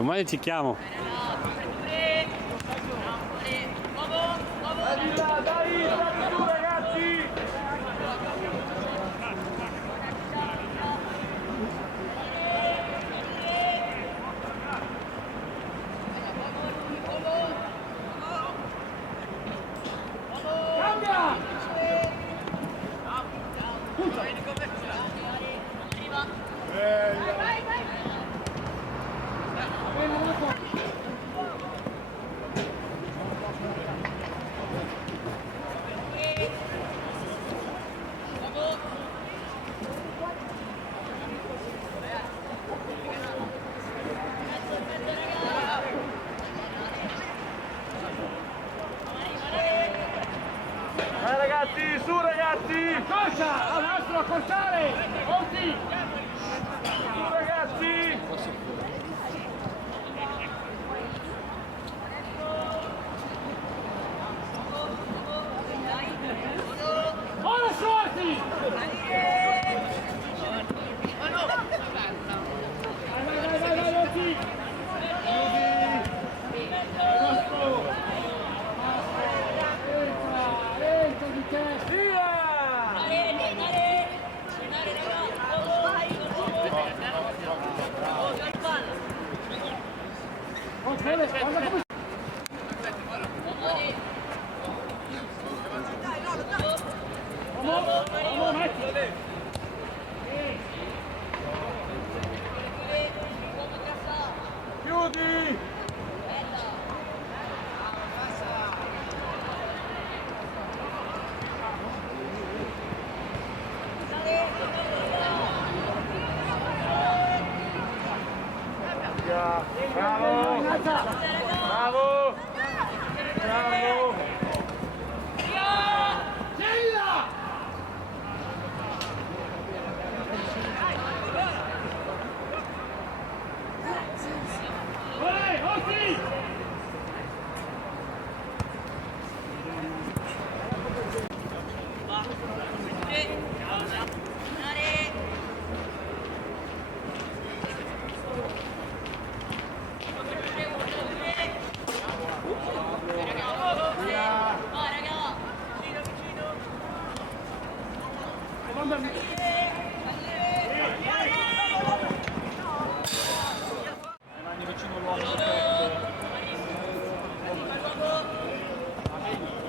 Domani ti chiamo. Dai, tu ragazzi! Cambia! Vai, vai! Vai ragazzi, su ragazzi! Accorcia! Al nastro accorciare! Monti! Su ragazzi! Ora sorti! Vai, Monti! Chiudi! Bravo! Bravo! Bravo! Cella! Olè, Otti!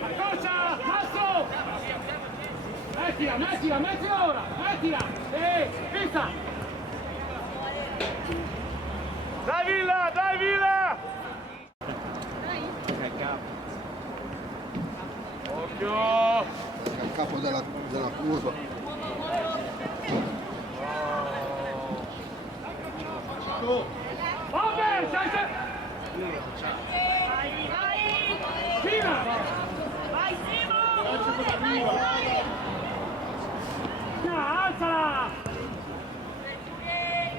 Accorcia! Passo! Mettila ora! Mettila! Pizza! Dai Villa! Dai Villa! Occhio! Il capo della curva. Over! Fina! Vai Simo! Alzala!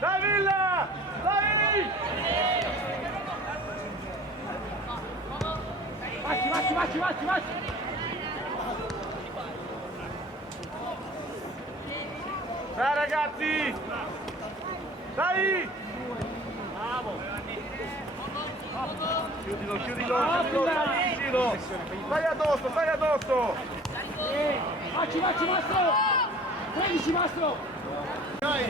Dai Villa! Dai! Vacci! Dai ragazzi! Dai! Bravo! Chiudilo! Stai addosso! Vacci Mastro! 13 Mastro! Dai!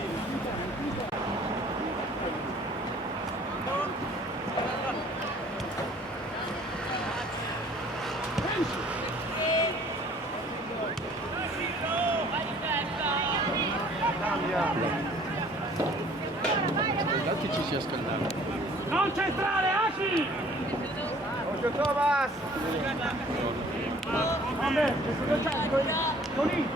Guardate ci sia scaldato. Non centrale, Aki! Occhio Thomas! Vabbè, con il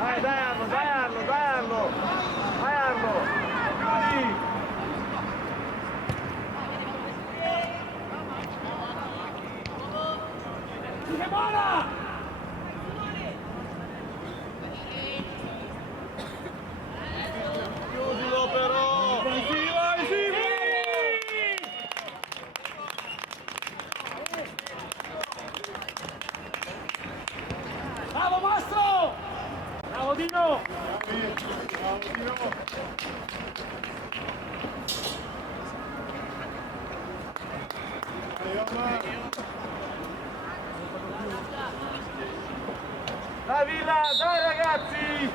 Dai Arlo! Chiudi! che buona! Chiudilo però! Vai! Bravo Mastro! Bravo Dino! Bravo Dino! Dai Villa, dai ragazzi!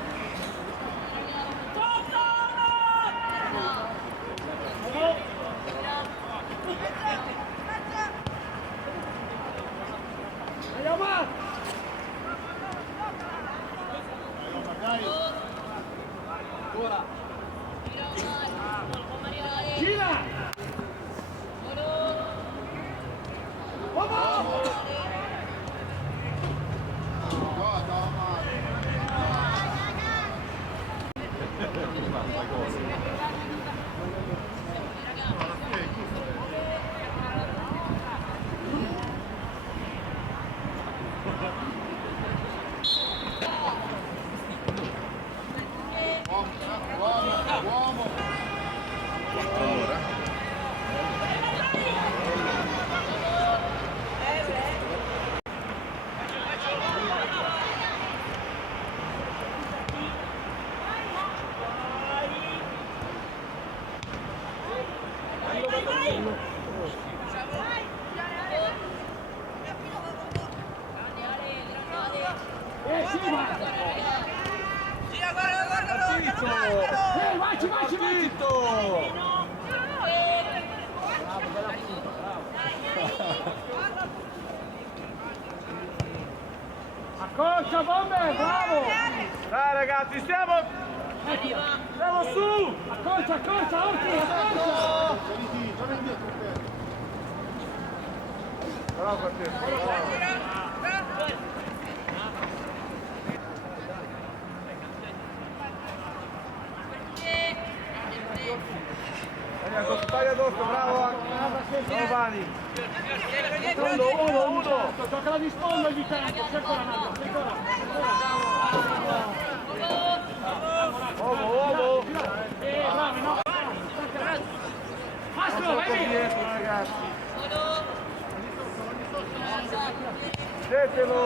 Andiamo avanti! Gira! Accorcia, bombe, bravo! Dai ragazzi, stiamo su! Accorcia, accorcia, accorcia! Bravo Francesco, taglia addosso, bravo! Bravo Vani! Uno! Tocca la risponda di tempo, c'è ancora Nadia, c'è ancora! Uomo! Bravi, no! Mastro, vai via! Dietro ragazzi! Sceglietelo!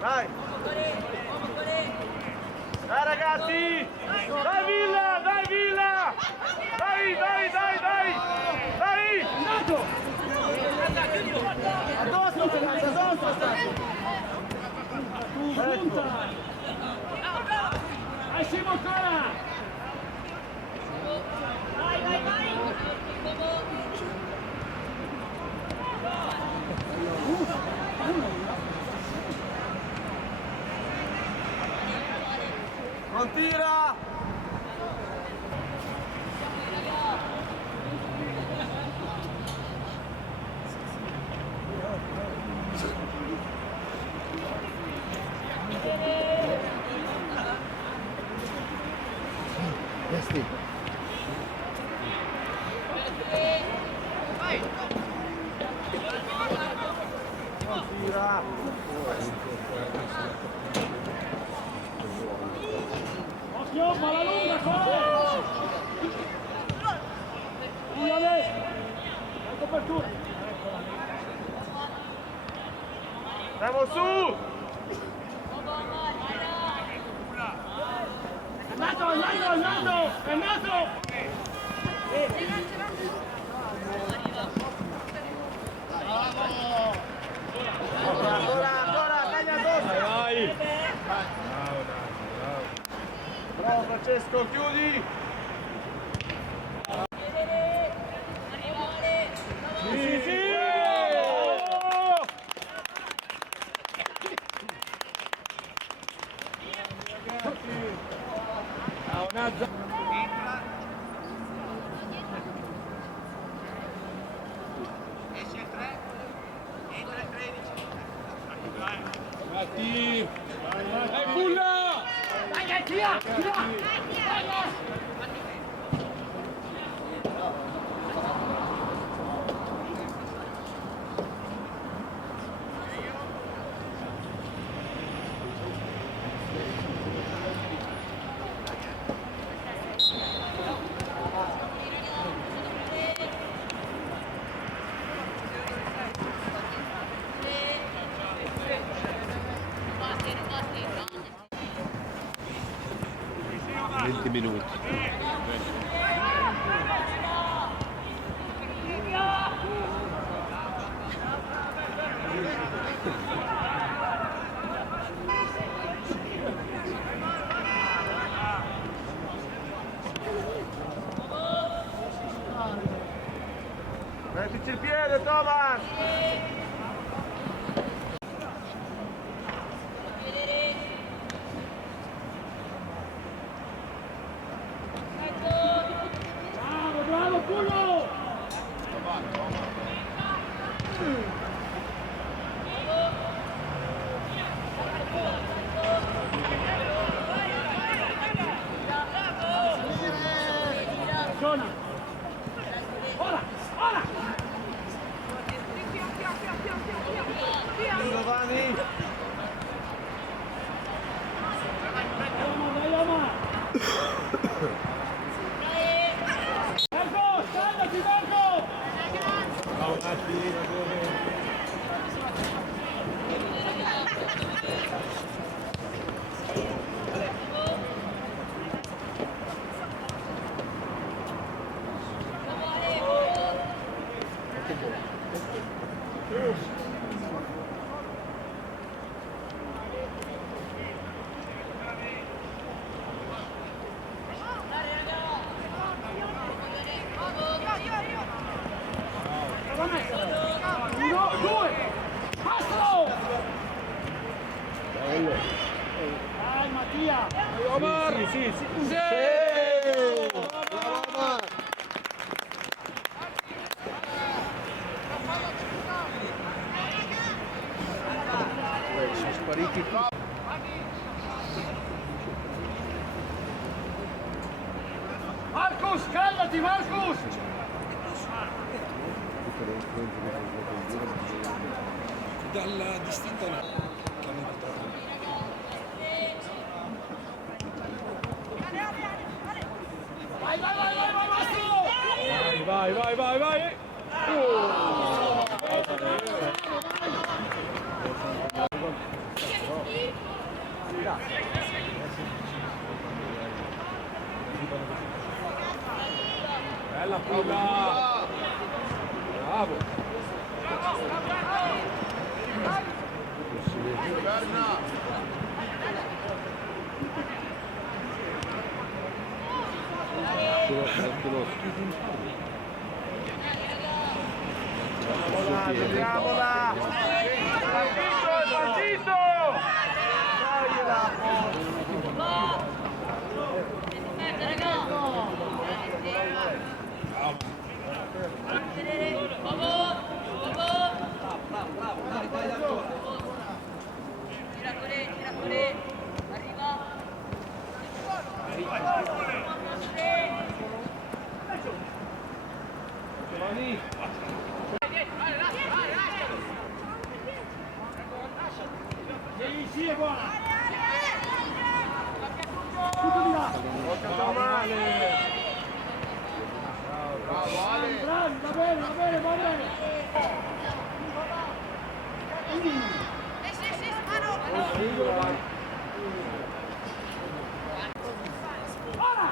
Dai! Dai ragazzi! Dai Villa! Dai Villa! Dai! Dai! Nato! Addosso, Fernando, addosso! Tu, punta! Vai Simo ancora! Vai! Non tira! Questi. Non tira! Occhio, palla lunga, corre! Uiale! La copertura! Siamo su! È nato! Ancora, taglia addosso! Vai! Bravo Francesco, chiudi! Sì! Esce il 3, entra il 13. Vai, Bulla! Vai, tira! Mettici il piede, Thomas! Bravo, bravo, Pullo! Ragiona! Ora, ora! Giovanni! Dai, Roma! Marco, scaldati, Marco! Uno, due! Basta! Dai, Mattia! Omar! Sì! Bravo Omar! Sono spariti tutti. Marcus, scaldati, Marcus! Dalla distinta no, che hanno portato. Vai, Mastro! Vai! Bella fuga! Bravo! Giochiamola! Partito! Sì, è buona! Tutto di là! Bravo Ale! Bravi, va bene! Ora!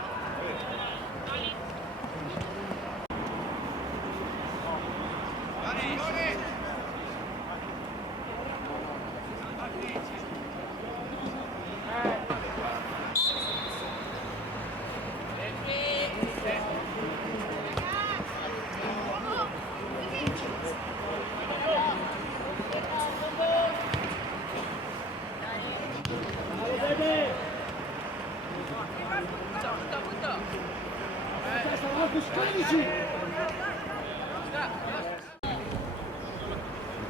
Marcus, 15!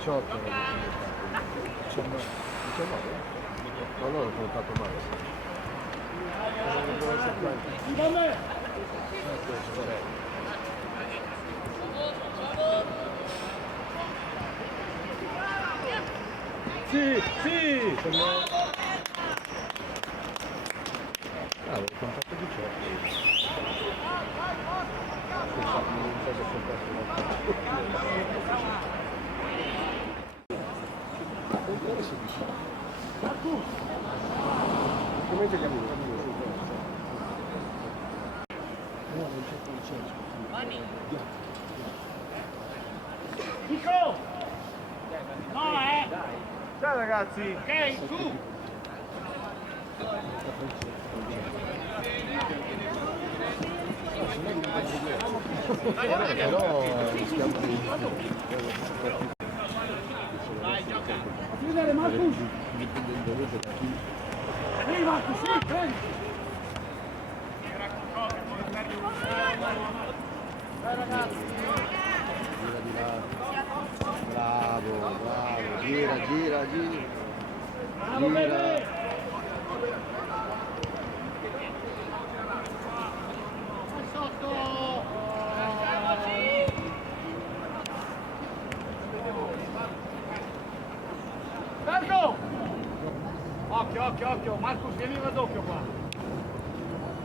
18 19? No, no, l'ho contato male. Sì, va me! Sì! Ah, l'ho contato 18. Non so se sono perso Marcus! come giochiamo? Nico! No, Ciao ragazzi! Ok, tu! Fatti vedere Marcus! Ehi Marcus, sì, prendi! Dai ragazzi! Gira di là. Bravo, bravo. Gira, gira, gira. Bravo bene! Sotto! Marco! Occhio, occhio, occhio! Marcus, vieni il raddoppio qua!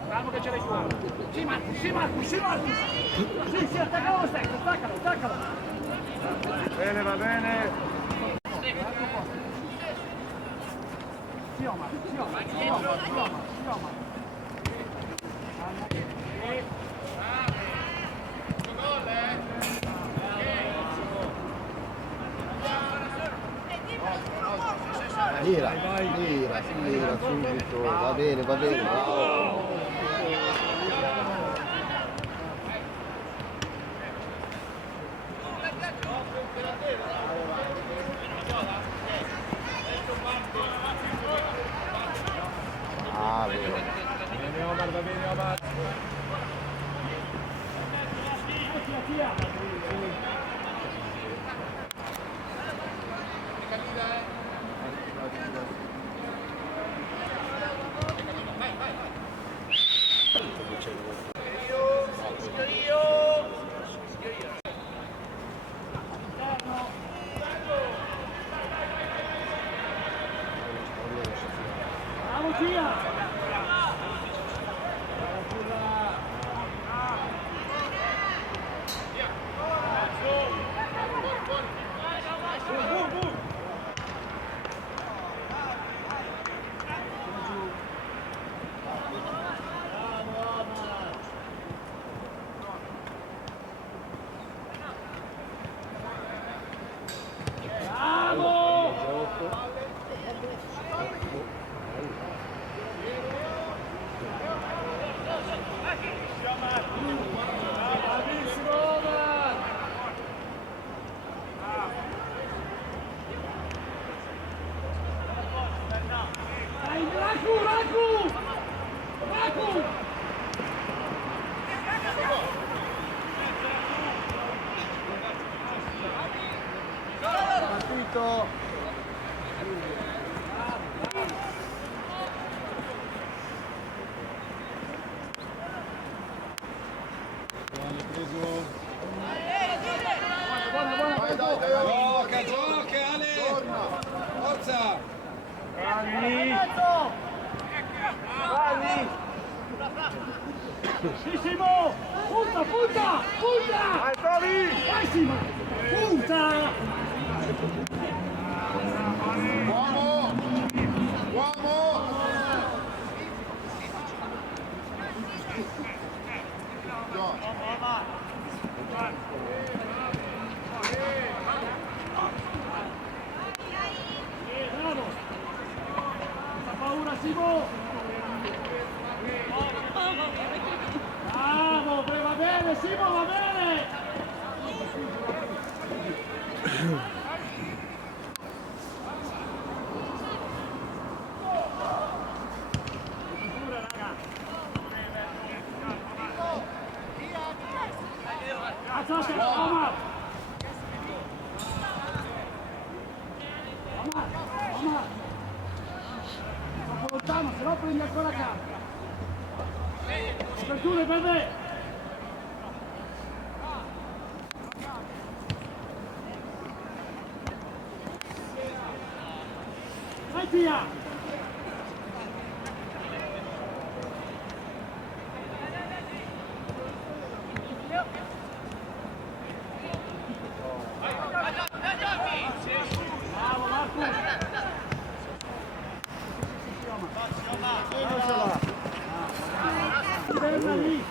Calmo che ce l'hai qua! Sì Marcus, sì Marcus, sì Marcus! Sì, sì, attaccalo lo stecco, attaccalo, attaccalo! Bene, va bene! Sì, Omar, sì, Omar, sì, Omar, sì, Omar, sì, Omar. Gira, gira, gira subito. Va bene, bravo. Ah, vero. Bene Omar, va bene Omar! Bravo Gia! Partito. Gioca, gioca Ale! Forza! Sì, Simo! Punta, punta! Punta! Vai Tobi! Vai Simo! Punta! Uomo! Uomo! Bravo! Senza paura Simo! Bravo! Va bene Simo, va bene! Alzate, Omar! Omar! Omar! Troppo lontano, se no prendi ancora carica! Aperture per me! Vai via! Bravo Marco! Ferma lì!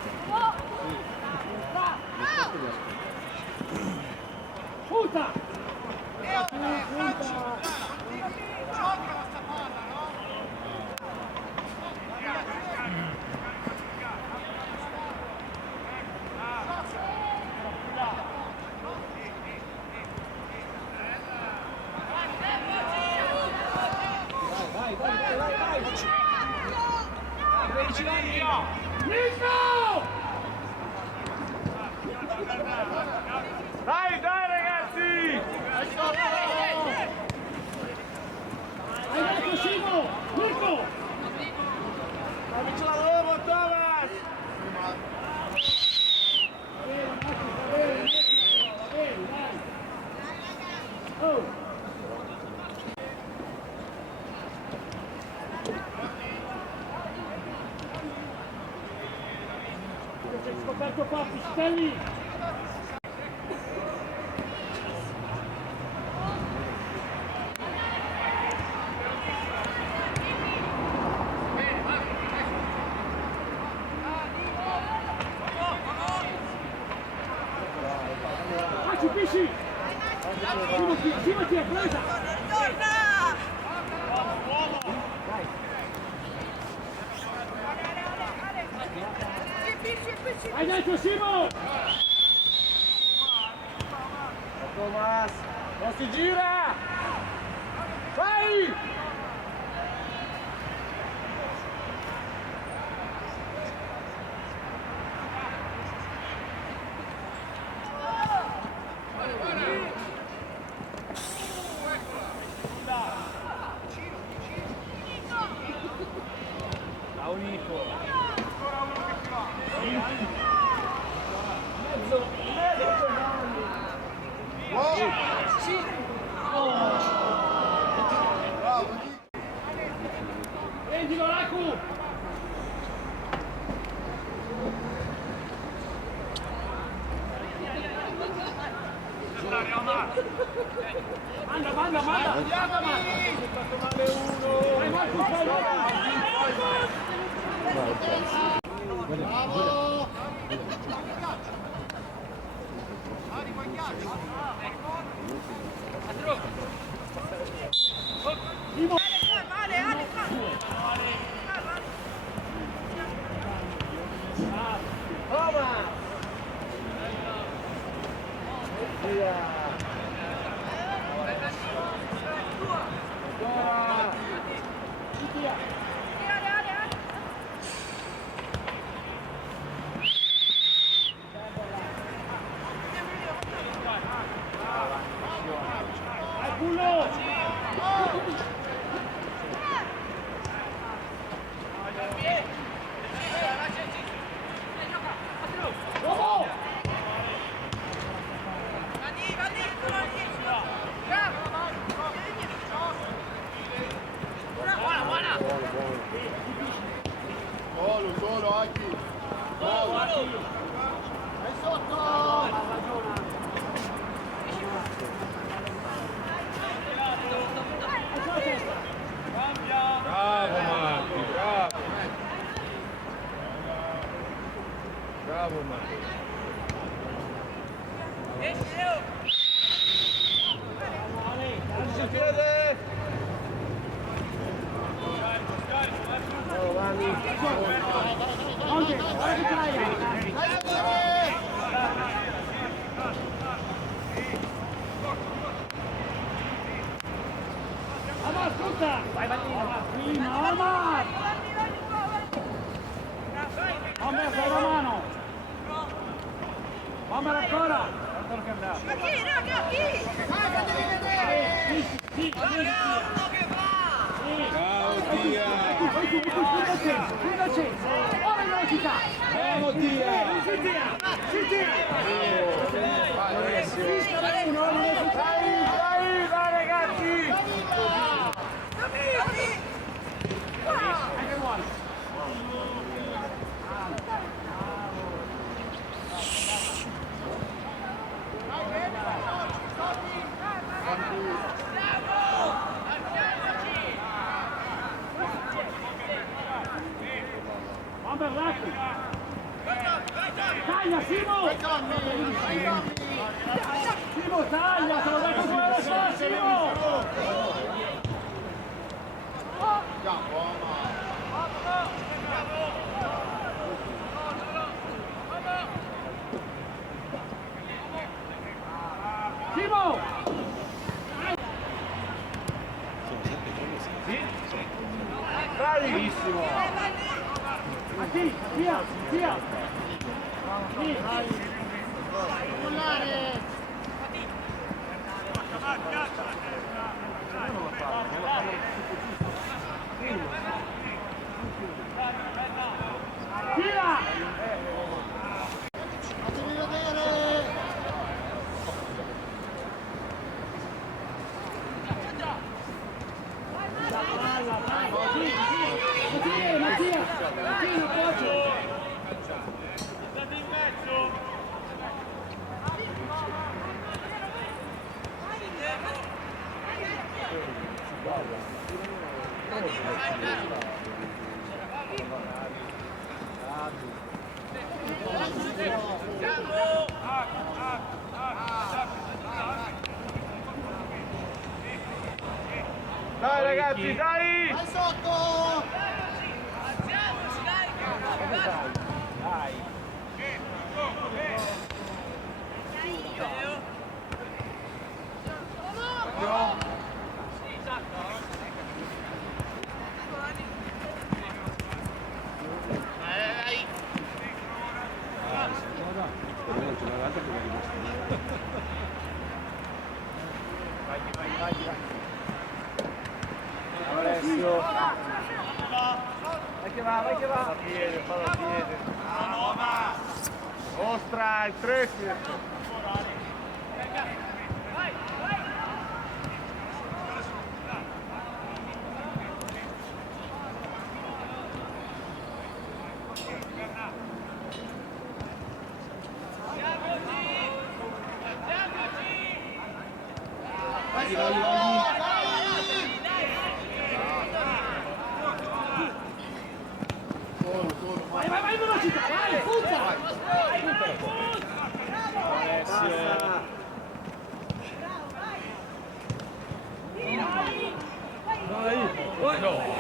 Sei scoperto qua, Pistelli! Pisci! Timoti è presa! Vai dentro Simo! Thomas, non si gira! Vai! Prendilo Raku! Manda! Vai Marcus, vai! Bravo! Solo Aki! È sotto! Bravo Marco, bravo! Bravo Marco! Vai Ballino! Omar! Omar, dai la mano! Omar ancora! Ma chi, raga, chi? Sì! Uno che va! Ciao Tia! Chiudaci! Ora in velocità! Bravo Tia! Si tira! Dai ragazzi! Anche buono! Bomber Raku! Taglia Simo! Simo taglia! Te l'ho detto come lo fa Simo! Simo! Bravissimo! Via! Via! Fatemi vedere! Mattia! Mattia, appoggio! Dai ragazzi, dai! Vai sotto! Alessio! Vai che va, vai che va! Fa piede, fa da piede! Ostra, il 3! Vai sotto! Vai, vai, vai, velocità, vai, punta! Dai!